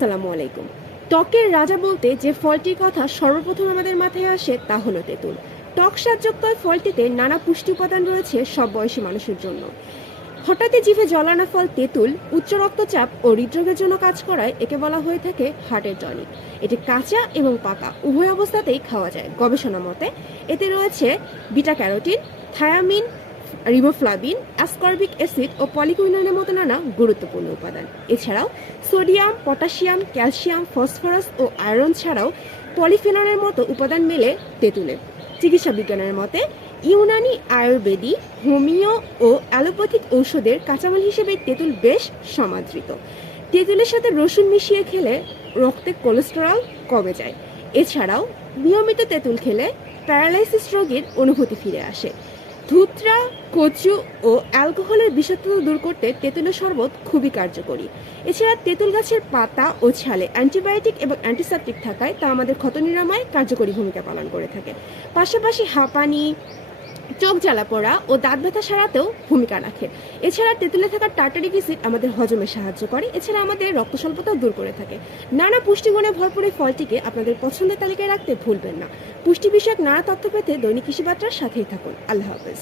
আসসালামু আলাইকুম। ত্বকের রাজা বলতে যে ফলটির কথা সর্বপ্রথম আমাদের মাথায় আসে তা হলো তেঁতুল। ত্বক সাহায্যক ফলটিতে নানা পুষ্টি উপাদান রয়েছে সব বয়সী মানুষের জন্য। হঠাৎই জিভে জলানা ফল তেঁতুল, উচ্চ রক্তচাপ ও হৃদরোগের জন্য কাজ করায় একে বলা হয়ে থাকে হার্টের টনিক। এটি কাঁচা এবং পাকা, উভয় অবস্থাতেই খাওয়া যায়। গবেষণা মতে এতে রয়েছে beta carotene, thiamine riboflavin ascorbic acid ও পলিকুইনানের মতো নানা গুরুত্বপূর্ণ উপাদান। এছাড়াও সোডিয়াম, পটাশিয়াম, ক্যালসিয়াম, ফসফরাস ও আয়রন ছাড়াও পলিফেনলের মতো উপাদান মেলে তেঁতুলে। চিকিৎসা বিজ্ঞানের মতে, ইউনানি আয়ুর্বেদিক হোমিও ও অ্যালোপ্যাথিক ঔষধের কাঁচামাল হিসেবে তেঁতুল বেশ সমাদৃত। তেঁতুলের সাথে রসুন মিশিয়ে খেলে রক্তে কোলেস্টেরল কমে যায়। এছাড়াও নিয়মিত তেঁতুল খেলে প্যারালাইসিস রোগীর অনুভূতি ফিরে আসে। ধুত্রা, কচু ও অ্যালকোহলের বিষাক্ততা দূর করতে তেঁতুলের শরবত খুবই কার্যকরী। এছাড়া তেঁতুল গাছের পাতা ও ছালে অ্যান্টিবায়োটিক এবং অ্যান্টিসেপটিক থাকায় তা আমাদের ক্ষত নিরাময় কার্যকরী ভূমিকা পালন করে থাকে। পাশাপাশি হাঁপানি, চোখ জ্বালা পড়া ও দাঁত ব্যথা সারাতেও ভূমিকা রাখে। এছাড়া তেঁতুলে থাকা টার্টারিক অ্যাসিড আমাদের হজমে সাহায্য করে, এছাড়া আমাদের রক্ত স্বল্পতাও দূর করে থাকে। নানা পুষ্টিগুণে ভরপুর এই ফলটিকে আপনাদের পছন্দের তালিকায় রাখতে ভুলবেন না। পুষ্টি বিষয়ক নানা তথ্য পেতে দৈনিক কৃষি বার্তার সাথেই থাকুন। আল্লাহ হাফেজ।